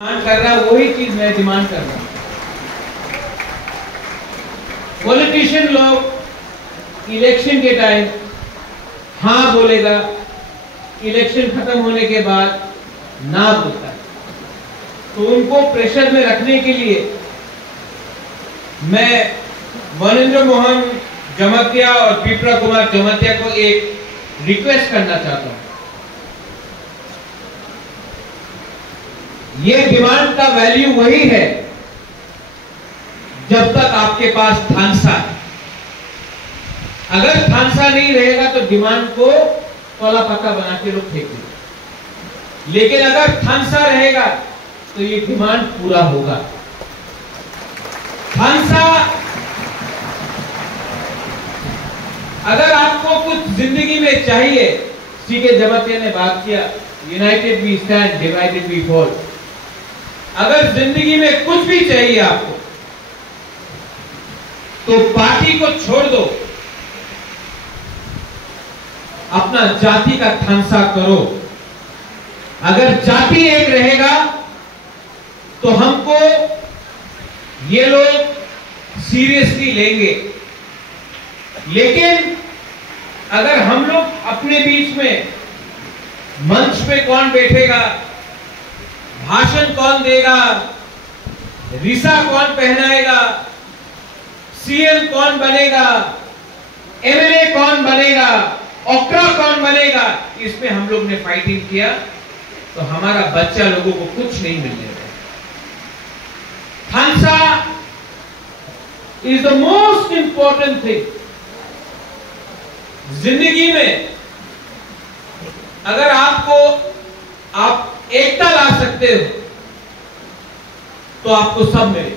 Demand कर रहा है वही चीज मैं डिमांड कर रहा हूं। पॉलिटिशियन लोग इलेक्शन के टाइम हाँ बोलेगा, इलेक्शन खत्म होने के बाद ना बोलता है। तो उनको प्रेशर में रखने के लिए मैं मनेंद्र मोहन जमातिया और पिपरा कुमार जमातिया को एक रिक्वेस्ट करना चाहता हूं। ये डिमांड का वैल्यू वही है जब तक आपके पास थानसा है। अगर थानसा नहीं रहेगा तो डिमांड को तोला पक्का बना के लोग फेंक देंगे, लेकिन अगर थानसा रहेगा तो ये डिमांड पूरा होगा। थानसा, अगर आपको कुछ जिंदगी में चाहिए, सीके जमातिया ने बात किया, united we stand, divided we fall. अगर जिंदगी में कुछ भी चाहिए आपको तो पार्टी को छोड़ दो, अपना जाति का थानसा करो। अगर जाति एक रहेगा तो हमको ये लोग सीरियसली लेंगे, लेकिन अगर हम लोग अपने बीच में मंच पे कौन बैठेगा, भाषण कौन देगा, रिसा कौन पहनाएगा, सीएम कौन बनेगा, एमएलए कौन बनेगा, ओक्रा कौन बनेगा, इसमें हम लोग ने फाइटिंग किया तो हमारा बच्चा लोगों को कुछ नहीं मिलने वाला। थानसा is the most important thing जिंदगी में। अगर आप एकता ला सकते हो तो आपको सब मिले।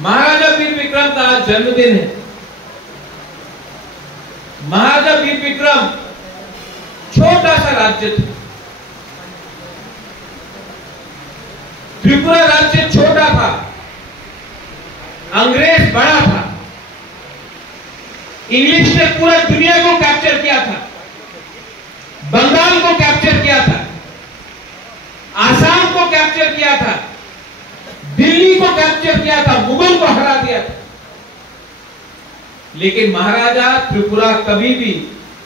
महाराजा वीर विक्रम का आज जन्मदिन है। महाराजा वीर विक्रम छोटा सा राज्य था, त्रिपुरा राज्य छोटा था, अंग्रेज बड़ा था। इंग्लिश ने पूरा दुनिया को कैप्चर किया था, बंगाल को कैप्चर किया था, आसाम को कैप्चर किया था, दिल्ली को कैप्चर किया था, मुगल को हरा दिया था। लेकिन महाराजा त्रिपुरा कभी भी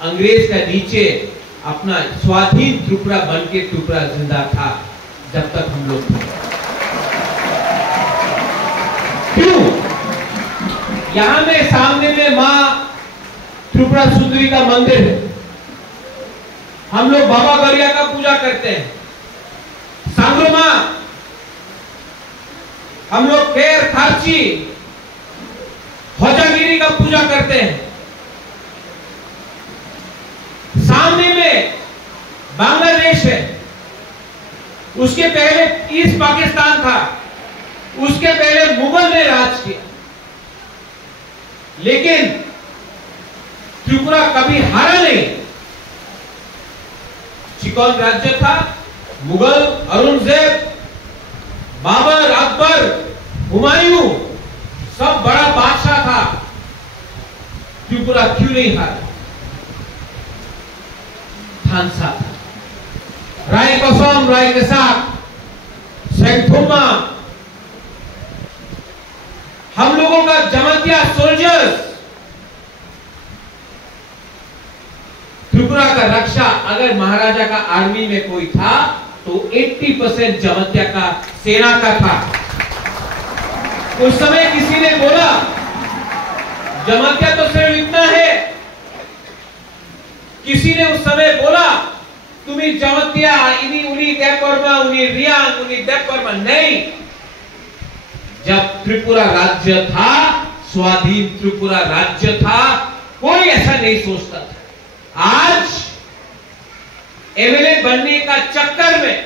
अंग्रेज का नीचे अपना स्वाधीन त्रिपुरा बनके त्रिपुरा जिंदा था जब तक हम लोग थे। क्यों? यहां में सामने में मां त्रिपुरा सुंदरी का मंदिर है। हम लोग बाबा गरिया का पूजा करते हैं, सांग्रोमा, हम लोग केर खारची, होजागिरी का पूजा करते हैं। सामने में बांग्लादेश है, उसके पहले ईस्ट पाकिस्तान था, उसके पहले मुगल ने राज किया। लेकिन त्रिपुरा कभी हारा नहीं। चिकन राज्य था, मुगल, औरंगजेब, बाबर, अकबर, हुमायूं, सब बड़ा बादशाह था। त्रिपुरा क्यों नहीं हारा? थानसा था। राय कसम, राय कसाक, सेंथुमा, हम लोगों का जमातिया सोल्जर्स, त्रिपुरा का रक्षा। अगर महाराजा का आर्मी में कोई था तो 80% जमातिया का सेना का था। उस समय किसी ने बोला जमातिया तो सिर्फ इतना है, किसी ने उस समय बोला तुम्हें जमातिया इनी उनी देपरमा, उनी रियांग, उनी देपरमा नहीं। जब त्रिपुरा राज्य था, स्वाधीन त्रिपुरा राज्य था, कोई ऐसा नहीं सोचता था। आज एमएलए बनने का चक्कर में,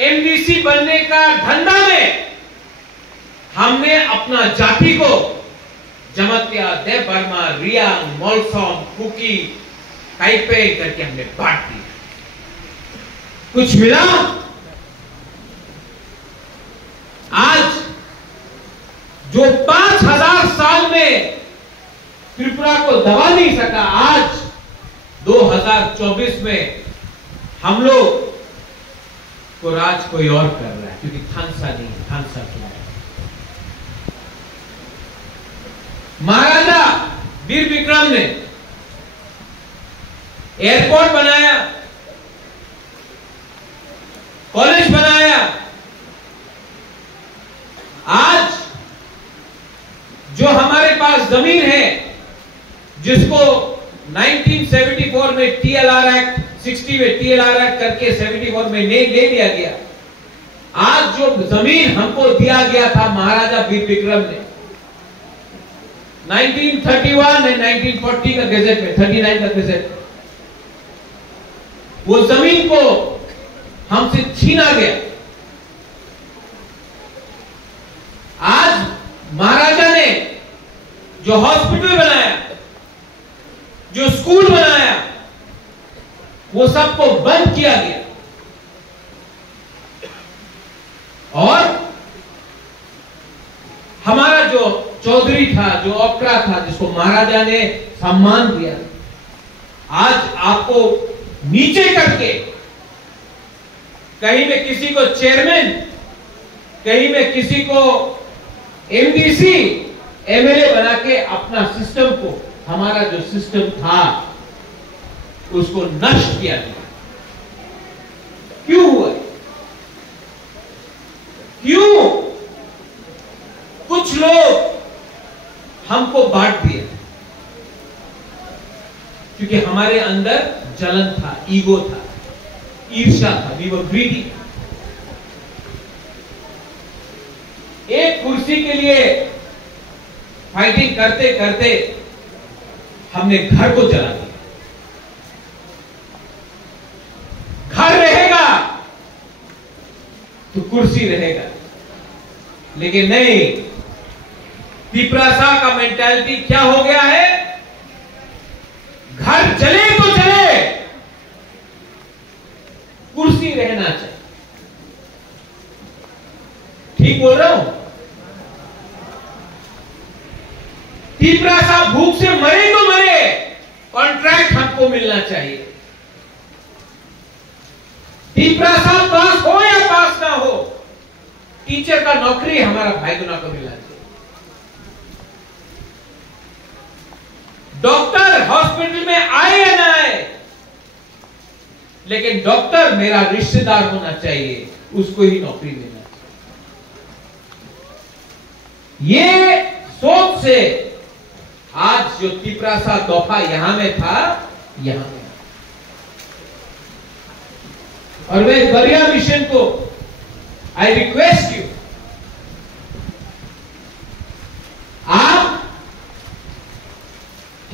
एमडीसी बनने का धंधा में हमने अपना जाति को जमातिया, देबर्मा, रियांग, मोलसोम, कुकी, काइपे करके हमने बांट दिया। कुछ मिला? आज जो 5000 साल में त्रिपुरा को दबा नहीं सका, आज 2024 में हम लोग को राज कोई और कर रहा है, क्योंकि थानसा नहीं है, थानसा क्या है। महाराजा वीर विक्रम ने एयरपोर्ट बनाया, कॉलेज बनाया। आज जो हमारे पास जमीन है, जिसको 1974 में टीएलआर एक्ट 60 में टीएलआर एक्ट करके 74 में ले लिया गया। आज जो जमीन हमको दिया गया था महाराजा वीर विक्रम ने 1931 एंड 1940 का गजट में, 39 का गजट, वो जमीन को हमसे छीना गया। आज महाराजा ने जो हॉस्पिटल बनाया, जो स्कूल बनाया, वो सबको बंद किया गया। और हमारा जो चौधरी था, जो ओकरा था, जिसको महाराजा ने सम्मान दिया, आज आपको नीचे करके कहीं में किसी को चेयरमैन, कहीं में किसी को एमडीसी, एमएलए बना के अपना सिस्टम को, हमारा जो सिस्टम था उसको नष्ट किया गया। क्यों हुआ? क्यों? कुछ लोग हमको बांट दिए क्योंकि हमारे अंदर जलन था, ईगो था, ईर्ष्या था, वी वर ग्रीडी। एक कुर्सी के लिए फाइटिंग करते करते हमने घर को जला दिया। घर रहेगा तो कुर्सी रहेगा, लेकिन नहीं, पिपरासा का मेंटालिटी क्या हो गया है? घर जले तो जले, कुर्सी रहना चाहिए। ठीक बोल रहा हूं? पिपरासा भूख से मरे तो मरे, कॉन्ट्रैक्ट हमको मिलना चाहिए। पिपरासा पास हो या पास ना हो, टीचर का नौकरी हमारा भाई गुना को मिलना चाहिए। डॉक्टर हॉस्पिटल में आए या ना आए, लेकिन डॉक्टर मेरा रिश्तेदार होना चाहिए, उसको ही नौकरी मिलना चाहिए। ये सोच से आज जो पिपरासा दफा यहां में था, यहां में, और मैं बरिया मिशन को आई रिक्वेस्ट यू, आप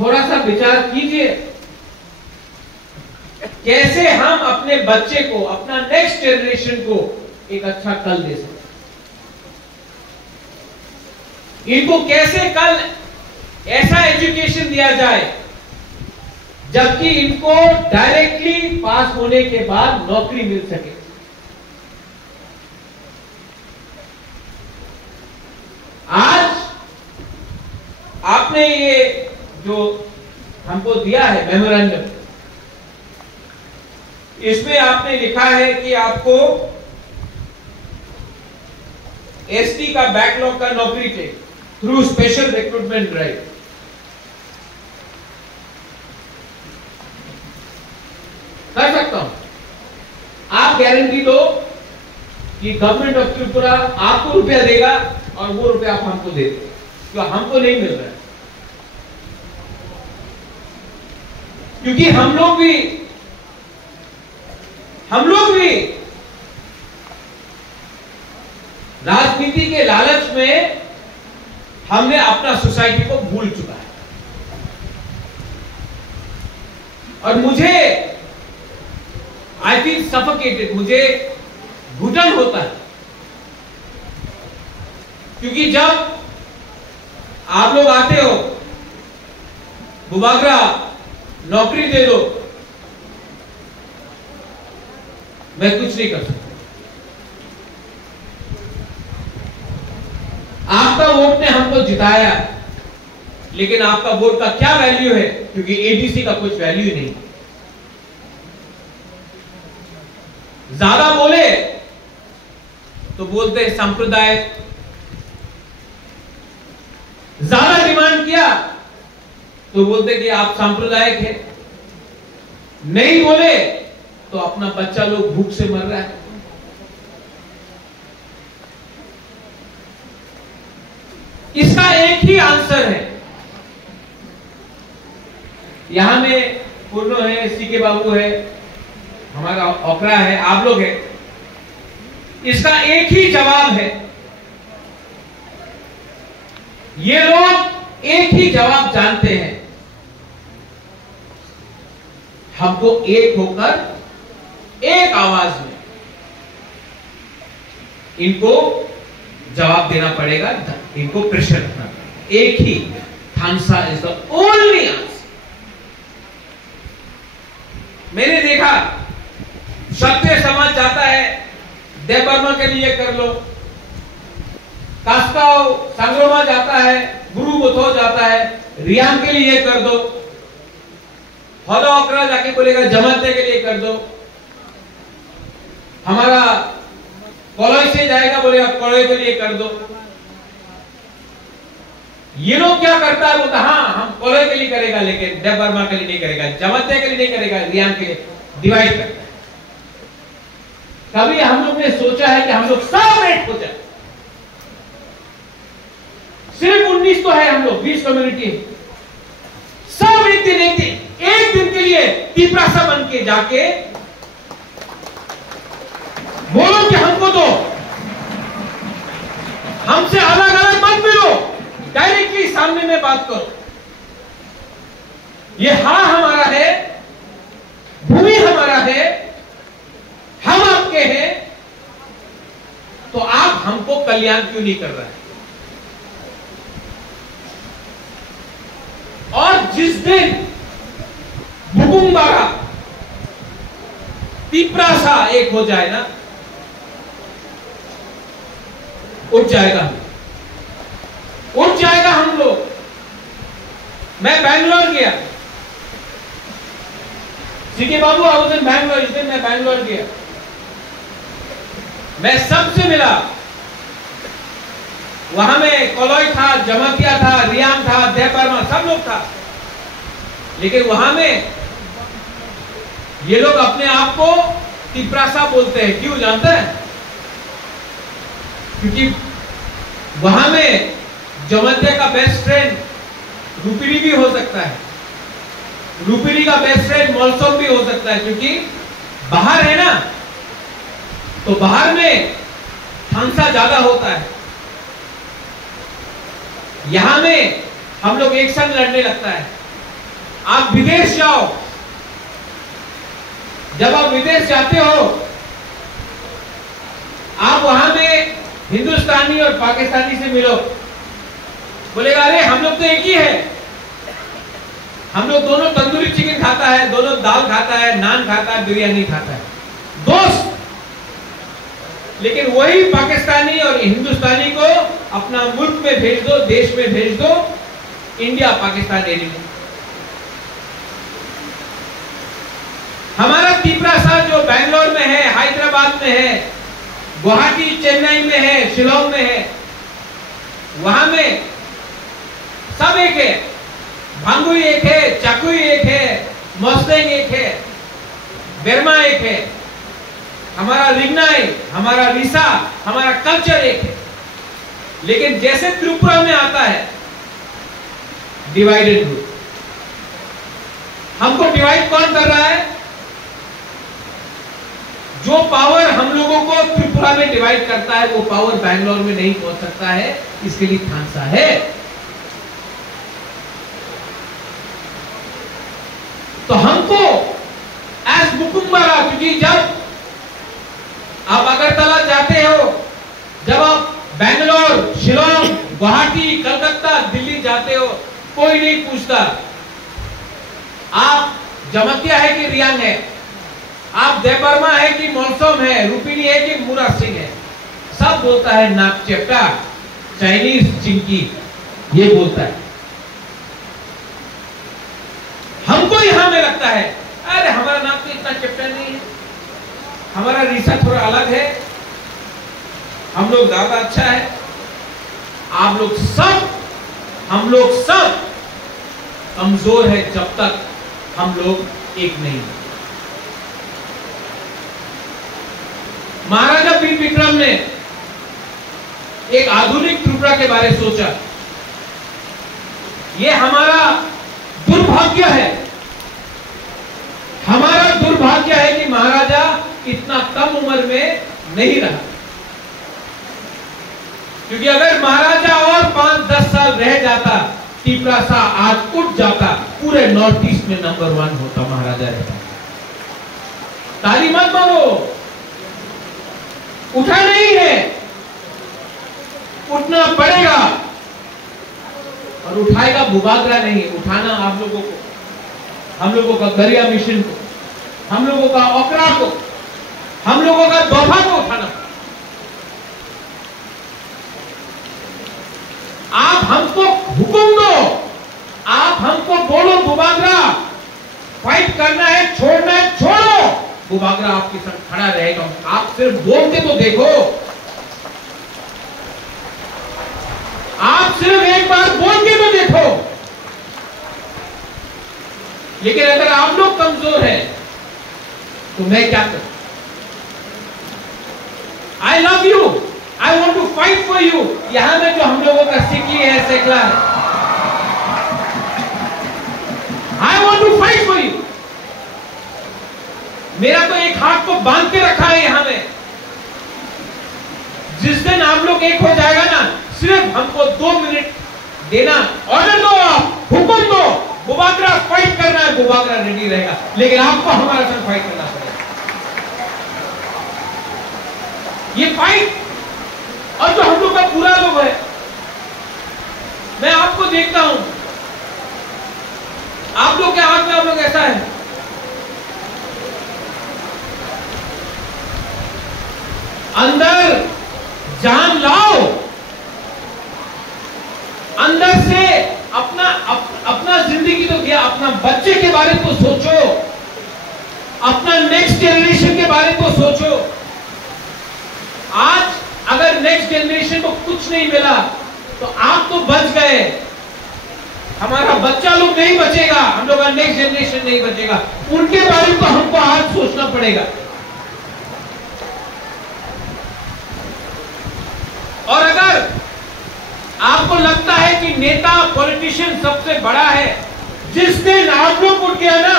थोड़ा सा विचार कीजिए कैसे हम अपने बच्चे को, अपना नेक्स्ट जनरेशन को एक अच्छा कल दे सकते, इनको कैसे कल ऐसा एजुकेशन दिया जाए जबकि इनको डायरेक्टली पास होने के बाद नौकरी मिल सके। आज आपने ये जो हमको दिया है मेमोरेंडम, इसमें आपने लिखा है कि आपको एसटी का बैकलॉग का नौकरी चाहिए थ्रू स्पेशल रिक्रूटमेंट ड्राइव। कर सकता हूं, आप गारंटी दो कि गवर्नमेंट ऑफ त्रिपुरा आपको रुपया देगा और वो रुपया आप हमको दे दो, जो हमको नहीं मिल रहा है। क्योंकि हम लोग भी राजनीति के लालच में हमने अपना सोसाइटी को भूल चुका है। और मुझे आई फील सफोकेटेड, मुझे घुटन होता है, क्योंकि जब आप लोग आते हो, बुबागरा नौकरी दे दो, मैं कुछ नहीं कर सकता। आपका वोट ने हमको जिताया, लेकिन आपका वोट का क्या वैल्यू है? क्योंकि एडीसी का कुछ वैल्यू ही नहीं। ज्यादा बोले तो बोलते हैं सांप्रदायिक। ज्यादा डिमांड किया तो बोलते कि आप सांप्रदायिक है। नहीं बोले तो अपना बच्चा लोग भूख से मर रहा है। इसका एक ही आंसर है। यहां में पूर्णो है, सीके बाबू है, हमारा ओकरा है, आप लोग है। इसका एक ही जवाब है। ये लोग एक ही जवाब जानते हैं। हमको एक होकर एक आवाज में इनको जवाब देना पड़ेगा, इनको प्रेशर रखना पड़ेगा। एक ही थानसा इज द ओनली आंसर। मैंने देखा क्षत्रिय समाज जाता है, देव बर्मा के लिए कर लो, कास्काओ सांग्रोमा जाता है, गुरु बोथो जाता है, रियांग के लिए कर दो, हौदा ओकरा जाके बोलेगा जमाते के लिए कर दो, हमारा कॉलेज से जाएगा बोलेगा कॉलेज के लिए कर दो। ये लोग क्या करता है, बोलता हाँ हम कॉलेज के लिए करेगा, लेकिन देव बर्मा के लिए नहीं करेगा, जमाते के लिए नहीं करेगा, रियांग के लिए डिवाइड करता है। कभी हम लोग ने सोचा है कि हम लोग सब रेट हो जाए? सिर्फ 19 तो है, हम लोग 20 कम्युनिटी, सब एक दिन के लिए तिपरासा बन के जाके बोलो कि हमको दो, हमसे अलग अलग मत मिलो, डायरेक्टली सामने में बात करो। ये हाँ हमारा है, भूमि हमारा है, हम आपके हैं, तो आप हमको कल्याण क्यों नहीं कर रहे हैं? और जिस दिन बुकुम्बारा तिपरासा एक हो जाए ना, उठ जाएगा हम लोग। मैं बैंगलोर गया, सीके बाबू आओ दिन बैंगलोर, इस दिन मैं बैंगलोर गया, मैं सबसे मिला। वहां में कोलोई था, जमातिया था, रियाम था, देवबर्मा, सब लोग था। लेकिन वहां में ये लोग अपने आप को तिपरासा बोलते हैं। क्यों जानते हैं? क्योंकि वहां में जमातिया का बेस्ट फ्रेंड रूपिरी भी हो सकता है, रूपिरी का बेस्ट फ्रेंड मोलसोम भी हो सकता है, क्योंकि बाहर है ना, तो बाहर में थानसा ज्यादा होता है। यहां में हम लोग एक संग लड़ने लगता है। आप विदेश जाओ, जब आप विदेश जाते हो, आप वहां में हिंदुस्तानी और पाकिस्तानी से मिलो, बोलेगा अरे हम लोग तो एक ही है, हम लोग दोनों तंदूरी चिकन खाता है, दोनों दाल खाता है, नान खाता है, बिरयानी खाता है, दोस्त। लेकिन वही पाकिस्तानी और हिंदुस्तानी को अपना मुल्क में भेज दो, देश में भेज दो, इंडिया पाकिस्तान एनिमी। हमारा तिपरासा जो बैंगलोर में है, हैदराबाद में है, गुवाहाटी चेन्नई में है, शिलोंग में है, वहां में सब एक है। भांगुई एक है, चाकुई एक है, मोस्टेंग एक है, बेरमा एक है, हमारा रिग्नाई, हमारा रिसा, हमारा कल्चर एक है। लेकिन जैसे त्रिपुरा में आता है डिवाइडेड ग्रुप, हमको डिवाइड कौन कर रहा है? जो पावर हम लोगों को त्रिपुरा में डिवाइड करता है, वो पावर बैंगलोर में नहीं पहुंच सकता है, इसके लिए थानसा है। तो हमको एज बुकुम्बारा, क्योंकि जब आप अगरतला जाते हो, जब आप बैंगलोर, शिलोंग, गुवाहाटी, कलकत्ता, दिल्ली जाते हो, कोई नहीं पूछता आप जमातिया है कि रियांग है, आप देवबर्मा है कि मोलसोम है, रूपिनी है कि मुरा सिंह है। सब बोलता है नाक चेप्टा, चाइनीज चिंकी, ये बोलता है। हमको यहां में लगता है अरे हमारा नाक तो इतना चेप्टा नहीं है, हमारा रिसा थोड़ा अलग है, हम लोग ज्यादा अच्छा है, आप लोग सब, हम लोग सब कमजोर है जब तक हम लोग एक नहीं। महाराजा वीर विक्रम ने एक आधुनिक त्रिपुरा के बारे में सोचा। यह हमारा दुर्भाग्य है, हमारा दुर्भाग्य है कि महाराजा इतना कम उम्र में नहीं रहा, क्योंकि अगर महाराजा और 5-10 साल रह जाता, तिपरासा आज उठ जाता, पूरे नॉर्थ ईस्ट में नंबर 1 होता महाराजा रहता। ताली मत मारो, उठा नहीं है, उठना पड़ेगा, और उठाएगा भूभागरा नहीं, उठाना आप लोगों को, हम लोगों का गरिया मिशन को, हम लोगों का ओकरा को, हम लोगों का दोफा को उठाना। आप हमको हुक्म दो, आप हमको बोलो भूभागरा फाइट करना है, छोड़ना है छोड़ो, भूभागरा आपके साथ खड़ा रहेगा। आप सिर्फ बोल के तो देखो, आप सिर्फ एक बार बोल के तो देखो। लेकिन अगर आप लोग कमजोर हैं तो मैं क्या करूं? I love you, I want to fight for you. यहां में जो हम लोगों का सिकली है, सेकला है, I want to fight for you. मेरा तो एक हाथ को बांध के रखा है यहां में। जिस दिन आप लोग एक हो जाएगा ना, सिर्फ हमको 2 मिनट देना, ऑर्डर दो, आप हुक्म दो, भूभागरा फाइट करना है, भूभागरा रेडी रहेगा। लेकिन आपको हमारे साथ फाइट करना पड़ेगा। ये फाइट, और जो हम लोग का पूरा लोग है, मैं आपको देखता हूं, आप लोग के हाथ में आप लोग ऐसा है, अंदर जान लाओ, अंदर से अपना जिंदगी तो क्या, अपना बच्चे के बारे में तो सोचो, अपना नेक्स्ट जनरेशन के बारे में तो सोचो। आज अगर नेक्स्ट जनरेशन को कुछ नहीं मिला तो आप तो बच गए, हमारा बच्चा लोग नहीं बचेगा, हम लोग का नेक्स्ट जनरेशन नहीं बचेगा, उनके बारे में तो हमको आज सोचना पड़ेगा। और अगर आपको लगता है कि नेता पॉलिटिशियन सबसे बड़ा है, जिस दिन आप लोग उठ गया ना,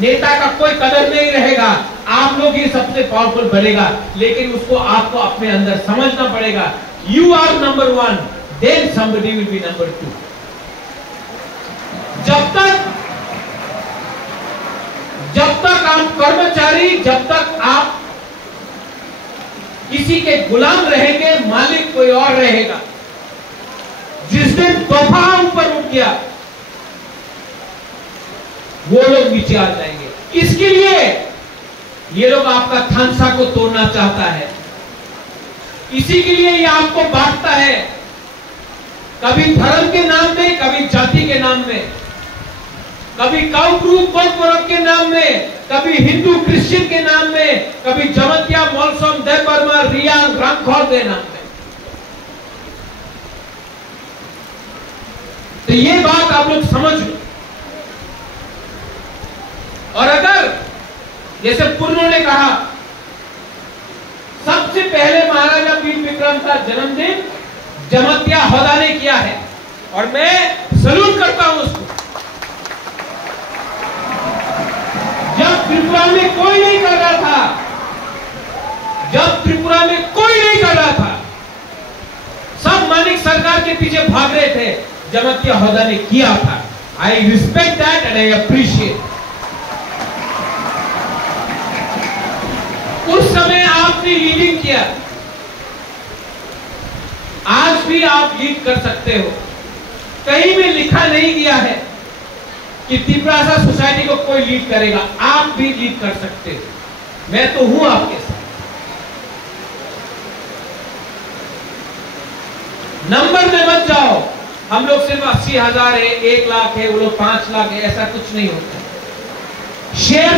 नेता का कोई कदर नहीं रहेगा, आप लोग ही सबसे पावरफुल बनेगा। लेकिन उसको आपको अपने अंदर समझना पड़ेगा, you are number 1, then somebody will be number 2। जब तक आप कर्मचारी, जब तक आप किसी के गुलाम रहेंगे, मालिक कोई और रहेगा। जिस दिन तोहफा ऊपर उठ गया, वो लोग नीचे आ जाएंगे। इसके लिए ये लोग आपका थानसा को तोड़ना चाहता है, इसी के लिए ये आपको बांटता है, कभी धर्म के नाम में, कभी जाति के नाम में, कभी काउ ग्रुप पर्व के नाम में, कभी हिंदू क्रिश्चियन के नाम में, कभी जमतिया मोलसोम देबर्मा रियांग रामखोर के नाम में। तो ये बात आप लोग समझ लो। और अगर जैसे पूर्णों ने कहा, सबसे पहले महाराजा वीर विक्रम का जन्मदिन जमतिया होदा ने किया है, और मैं सलूट करता हूं उसको। जब त्रिपुरा में कोई नहीं कर रहा था, जब त्रिपुरा में कोई नहीं कर रहा था, सब मानिक सरकार के पीछे भाग रहे थे, जमतिया होदा ने किया था। I respect that and I appreciate. उस समय आपने लीडिंग किया, आज भी आप लीड कर सकते हो। कहीं में लिखा नहीं गया है कि तिपरासा सोसाइटी को कोई लीड करेगा, आप भी लीड कर सकते हो। मैं तो हूं आपके साथ। नंबर में मत जाओ, हम लोग सिर्फ 80,000 है, 1 लाख है, वो लोग 5 लाख है, ऐसा कुछ नहीं होता।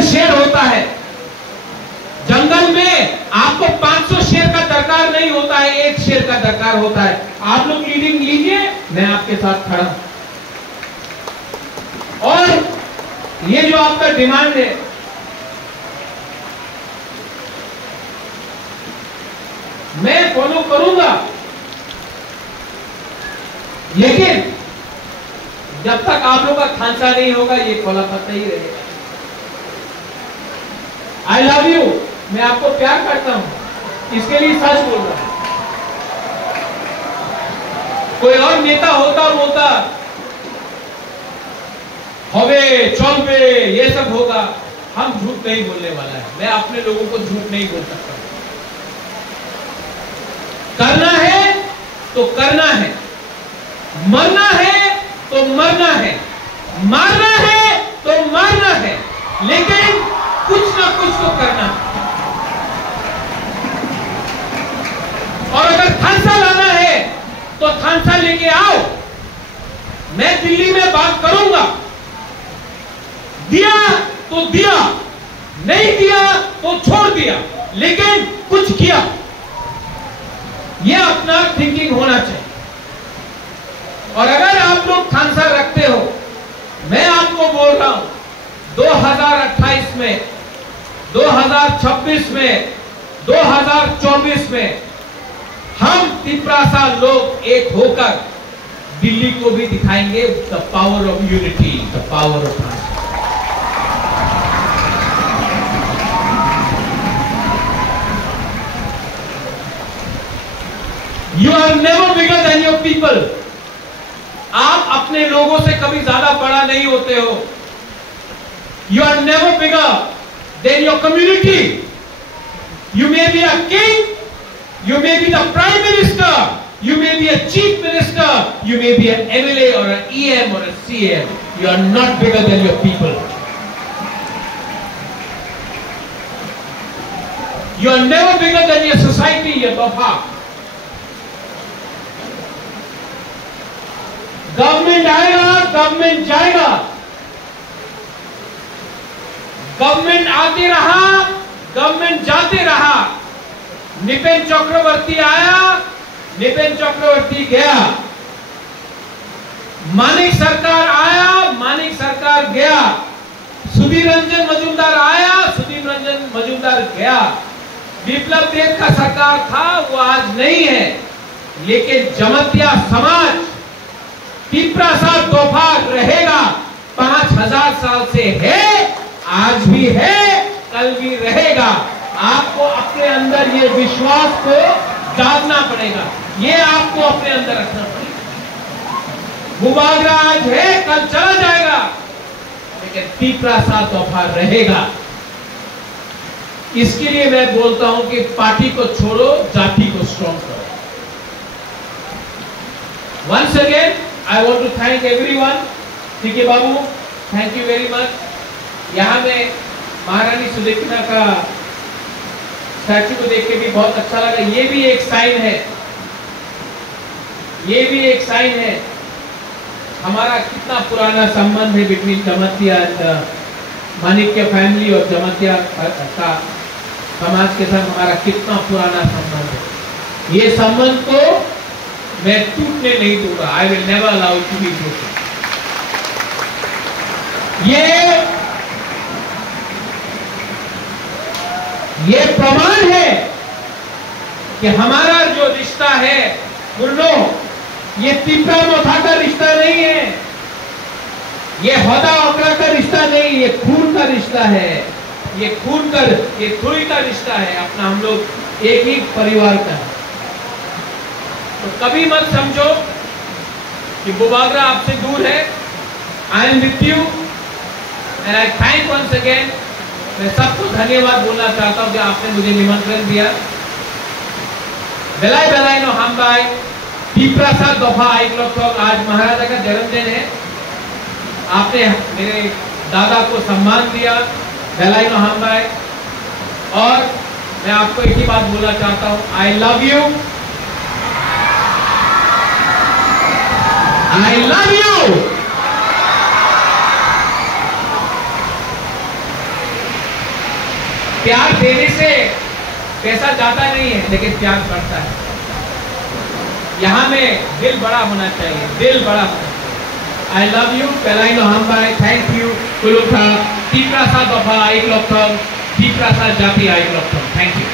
शेर होता है। जंगल में आपको 500 शेर का दरकार प्रकार होता है। आप लोग लीडिंग लीजिए, मैं आपके साथ खड़ा हूं। और ये जो आपका डिमांड है, मैं फॉलो करूंगा, लेकिन जब तक आप लोग का खांसा नहीं होगा ये खोला पत्ता ही रहेगा। आई लव यू, मैं आपको प्यार करता हूं, इसके लिए सच बोल रहा हूं। कोई और नेता होता और बोलता हवे चौबे ये सब होगा, हम झूठ नहीं बोलने वाला है। मैं अपने लोगों को झूठ नहीं बोल सकता। करना है तो करना है, मरना है तो मरना है, मारना है तो मारना है, लेकिन कुछ ना कुछ तो करना है। और अगर थानसा लाना है तो थानसा लेके आओ। मैं दिल्ली में बात करूंगा, दिया तो दिया, नहीं दिया तो छोड़ दिया, लेकिन कुछ किया। यह अपना थिंकिंग होना चाहिए। और अगर आप लोग खानसा रखते हो, मैं आपको बोल रहा हूं 2028 में, 2026 में, 2024 में हम तिपरासा लोग एक होकर दिल्ली को भी दिखाएंगे the power of unity, the power of खानसा। You are never bigger than your people. आप अपने लोगों से कभी ज्यादा बड़ा नहीं होते हो। You are never bigger than your community. You may be a king, you may be the prime minister, you may be a chief minister, you may be an MLA or an EM or a CM. You are not bigger than your people. You are never bigger than your society, your Bapa. Government आएगा, government जाएगा, government आते रहा, government जाते रहा। निपेन चक्रवर्ती आया, निपेन चक्रवर्ती गया, मानिक सरकार आया, मानिक सरकार गया, सुधीर रंजन मजूमदार आया, सुधीर रंजन मजूमदार गया। विप्लव देव का सरकार था, वो आज नहीं है, लेकिन जमतिया समाज तिपरासा तोहफा रहेगा। 5000 साल से है, आज भी है, कल भी रहेगा। आपको अपने अंदर ये विश्वास को जागना पड़ेगा, ये आपको अपने अंदर रखना पड़ेगा। भूभागरा आज है, कल चला जाएगा, लेकिन तिपरासा तोहफा रहेगा। इसके लिए मैं बोलता हूं कि पार्टी को छोड़ो, जाति को स्ट्रॉन्ग करो। Once again I want to thank everyone. CK Babu, thank you very much. यहाँ में महारानी सुलेखना का स्टैचू को देख के भी बहुत अच्छा लगा। ये भी एक साइन है, ये भी एक साइन है हमारा कितना पुराना संबंध है बिटवीन जमतिया एंड माणिक्य फैमिली और जमतिया का समाज के साथ हमारा कितना पुराना संबंध है। ये संबंध को मैं टूटने नहीं दूंगा। I will never allow to be broken. ये प्रमाण है कि हमारा जो रिश्ता है गुल्लो, ये तिपरा मोथा का रिश्ता नहीं है, ये होदा ओकरा का रिश्ता नहीं, ये खून का रिश्ता है, ये खून का, ये थोड़ी का रिश्ता है अपना। हम लोग एक ही परिवार का है। तो कभी मत समझो कि बुबागरा आपसे दूर है। I am with you and I thank once again. मैं सबको धन्यवाद बोलना चाहता हूं कि आपने मुझे निमंत्रण दिया। बेलाई बेलाई नो हम भाई तिपरासा दफा आइक्लोक, आज महाराजा का जन्मदिन है। आपने मेरे दादा को सम्मान दिया, बेलाई नो हम भाई। और मैं आपको एक ही बात बोलना चाहता हूं, आई love you, I love you. प्यार देने से पैसा जाता नहीं है, लेकिन प्यार बढ़ता है। यहाँ में दिल बड़ा होना चाहिए, दिल बड़ा होना चाहिए। आई लव यू, पेलाइनो हमबाई, थैंक यू, कुलुथा, टीप्रासा बफा आइक लोथम, टीप्रासा जाति आइक लोथम, थैंक यू।